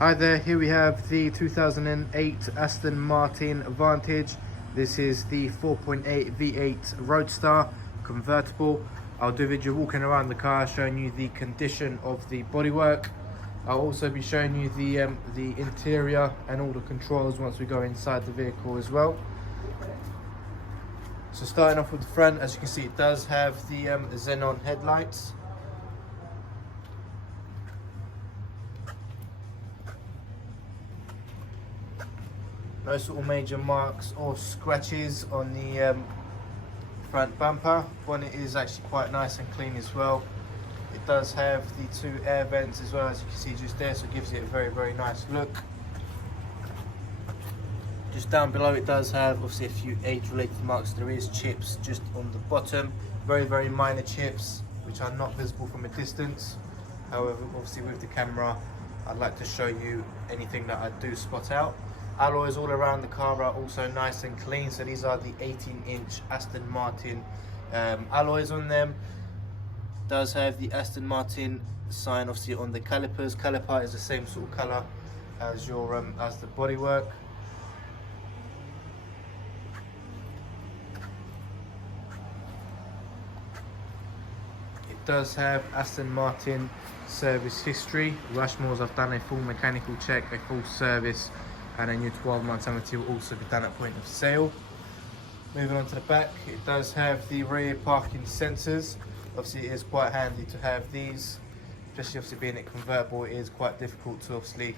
Hi there, here we have the 2008 Aston Martin Vantage. This is the 4.8 V8 Roadster convertible. I'll do a video walking around the car showing you the condition of the bodywork. I'll also be showing you the interior and all the controls once we go inside the vehicle as well. So starting off with the front, as you can see, it does have the xenon headlights. No sort of major marks or scratches on the front bumper. Bonnet is actually quite nice and clean as well. It does have the two air vents as well, as you can see just there, so it gives it a very nice look. Just down below it does have obviously a few age-related marks. There is chips just on the bottom, very minor chips which are not visible from a distance. However, obviously with the camera I'd like to show you anything that I do spot out. Alloys all around the car are also nice and clean, so these are the 18-inch Aston Martin alloys on them. Does have the Aston Martin sign obviously on the calipers. Caliper is the same sort of color as your as the bodywork. It does have Aston Martin service history. Rushmore's have done a full mechanical check, a full service, and a new 12-month MOT will also be done at point of sale. Moving on to the back, it does have the rear parking sensors. Obviously it is quite handy to have these, especially obviously being it convertible. It is quite difficult to obviously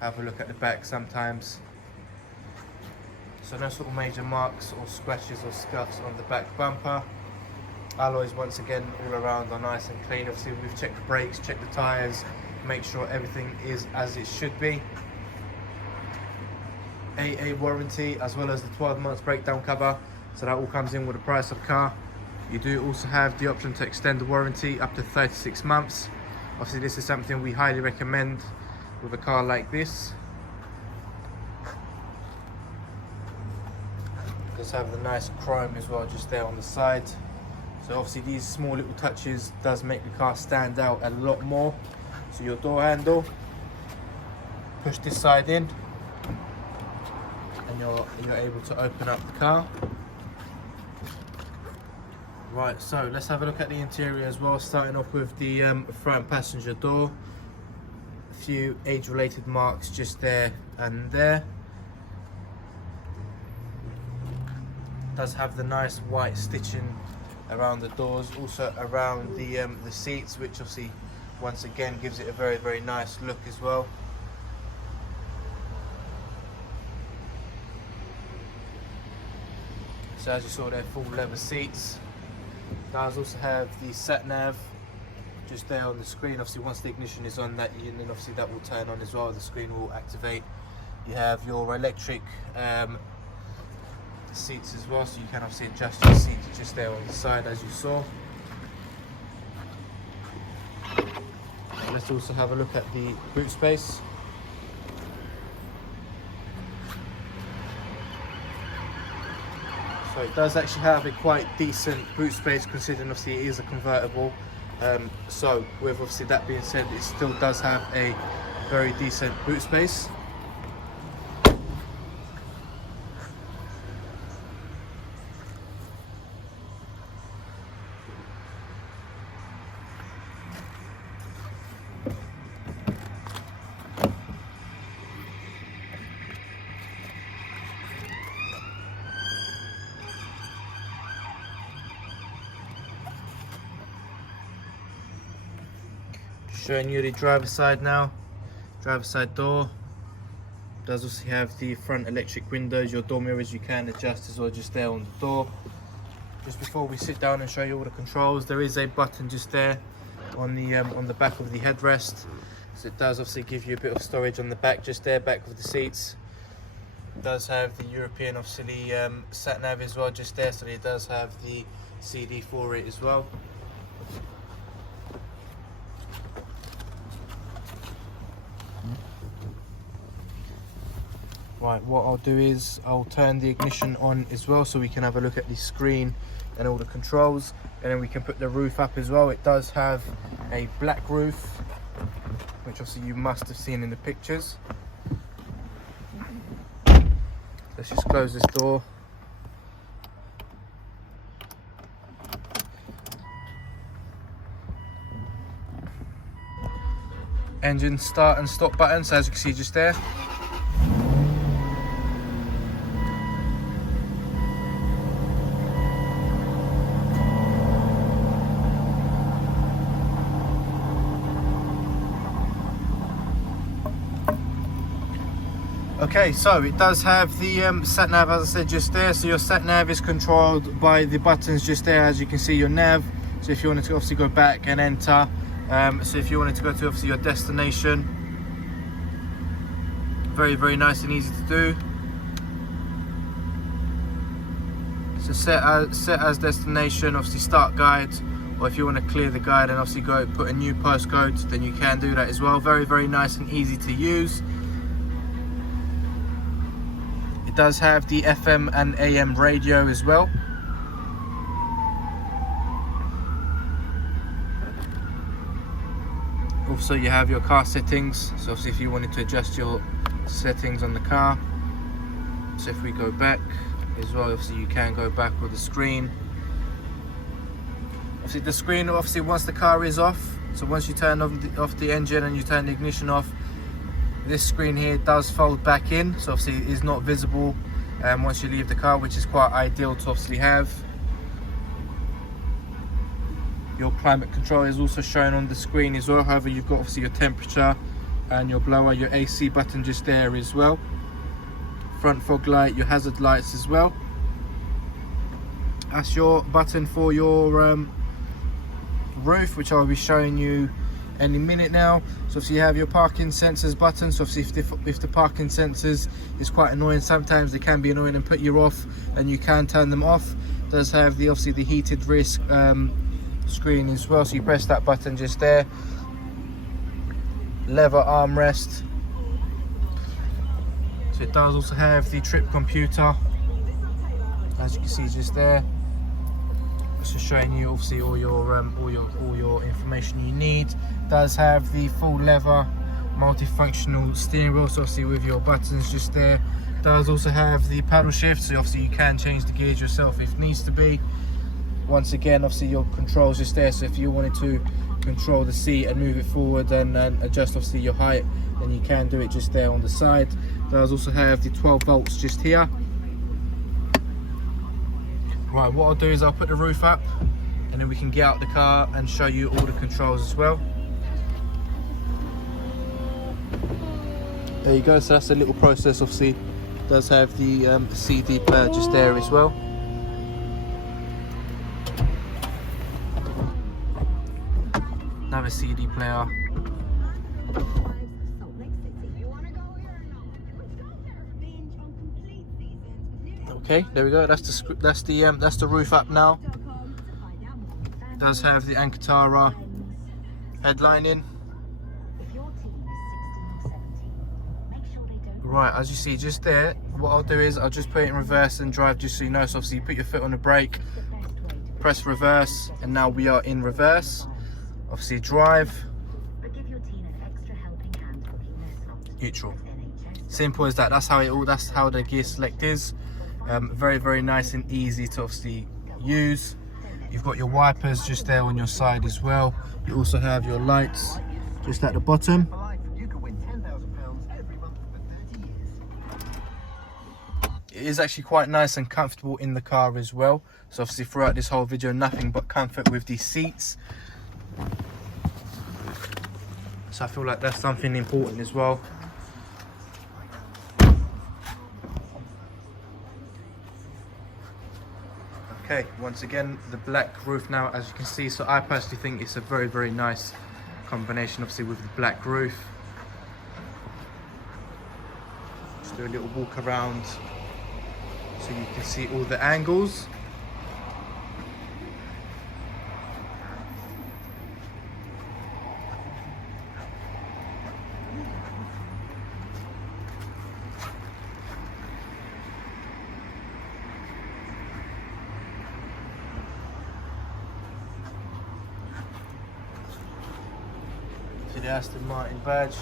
have a look at the back sometimes. So no sort of major marks or scratches or scuffs on the back bumper. Alloys once again all around are nice and clean. Obviously we've checked the brakes, checked the tyres, make sure everything is as it should be. AA warranty as well as the 12 months breakdown cover, so that all comes in with the price of the car. You do also have the option to extend the warranty up to 36 months. Obviously this is something we highly recommend with a car like this. It does have the nice chrome as well just there on the side. So obviously these small little touches does make the car stand out a lot more. So your door handle, push this side in, and you're able to open up the car. Right, so let's have a look at the interior as well, starting off with the front passenger door. A few age-related marks just there and there. Does have the nice white stitching around the doors, also around the seats, which obviously once again gives it a very nice look as well. So as you saw, they're full leather seats. Does also have the sat nav just there on the screen. Obviously once the ignition is on, that and then obviously that will turn on as well, the screen will activate. You have your electric seats as well, so you can obviously adjust your seats just there on the side as you saw. Let's also have a look at the boot space. So it does actually have a quite decent boot space, considering obviously it is a convertible. So with obviously that being said, it still does have a very decent boot space. Showing you the driver's side now. Driver's side door does also have the front electric windows. Your door mirrors you can adjust as well just there on the door. Just before we sit down and show you all the controls, there is a button just there on the back of the headrest. So it does obviously give you a bit of storage on the back just there, back of the seats. It does have the European obviously sat nav as well just there, so it does have the CD for it as well. Right, what I'll do is I'll turn the ignition on as well, so we can have a look at the screen and all the controls, and then we can put the roof up as well. It does have a black roof which obviously you must have seen in the pictures. Let's just close this door. Engine start and stop buttons, as you can see just there. Okay, so it does have the sat nav, as I said just there. So your sat nav is controlled by the buttons just there, as you can see your nav. So if you wanted to obviously go back and enter, so if you wanted to go to obviously your destination, very, very nice and easy to do. So set as destination, obviously start guide, or if you want to clear the guide and obviously go put a new postcode, then you can do that as well. Very, very nice and easy to use. It does have the FM and AM radio as well. Also you have your car settings, so obviously if you wanted to adjust your settings on the car. So if we go back as well, obviously you can go back with the screen. Obviously the screen, obviously once the car is off, so once you turn off the engine and you turn the ignition off, this screen here does fold back in, so obviously it is not visible once you leave the car, which is quite ideal to obviously have. Your climate control is also shown on the screen as well. However, you've got obviously your temperature and your blower, your AC button just there as well. Front fog light, your hazard lights as well. That's your button for your roof, which I'll be showing you any minute now. So obviously you have your parking sensors button. So obviously if the parking sensors is quite annoying, sometimes they can be annoying and put you off, and you can turn them off. It does have the obviously the heated wrist screen as well, so you press that button just there. Leather armrest. So it does also have the trip computer, as you can see just there. It's just showing you obviously all your information you need. It does have the full leather multifunctional steering wheel, so obviously with your buttons just there. It does also have the paddle shift, so obviously you can change the gears yourself if needs to be. Once again, obviously your controls just there, so if you wanted to control the seat and move it forward and adjust obviously your height, then you can do it just there on the side. It does also have the 12 volts just here. Right, what I'll do is I'll put the roof up and then we can get out the car and show you all the controls as well. There you go, so that's a little process. Obviously it does have the CD player just there as well. Another CD player. Okay, there we go. That's the roof up now. It does have the Ankatara headlining. Right, as you see just there, what I'll do is I'll just put it in reverse and drive, just so you know. So obviously you put your foot on the brake, press reverse, and now we are in reverse. Obviously drive, neutral, simple as that. That's how the gear select is. Very, very nice and easy to obviously use. You've got your wipers just there on your side as well. You also have your lights just at the bottom. It is actually quite nice and comfortable in the car as well. So obviously throughout this whole video, nothing but comfort with these seats. So I feel like that's something important as well. Okay, once again, the black roof now, as you can see. So I personally think it's a very, very nice combination, obviously, with the black roof. Just do a little walk around so you can see all the angles. the Aston Martin badge.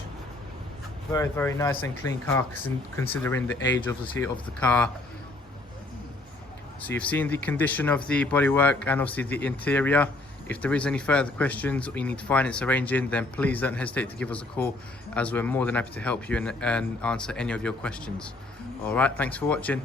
Very, very nice and clean car considering the age obviously of the car. So you've seen the condition of the bodywork and obviously the interior. If there is any further questions or you need finance arranging, then please don't hesitate to give us a call, as we're more than happy to help you and answer any of your questions. Alright, thanks for watching.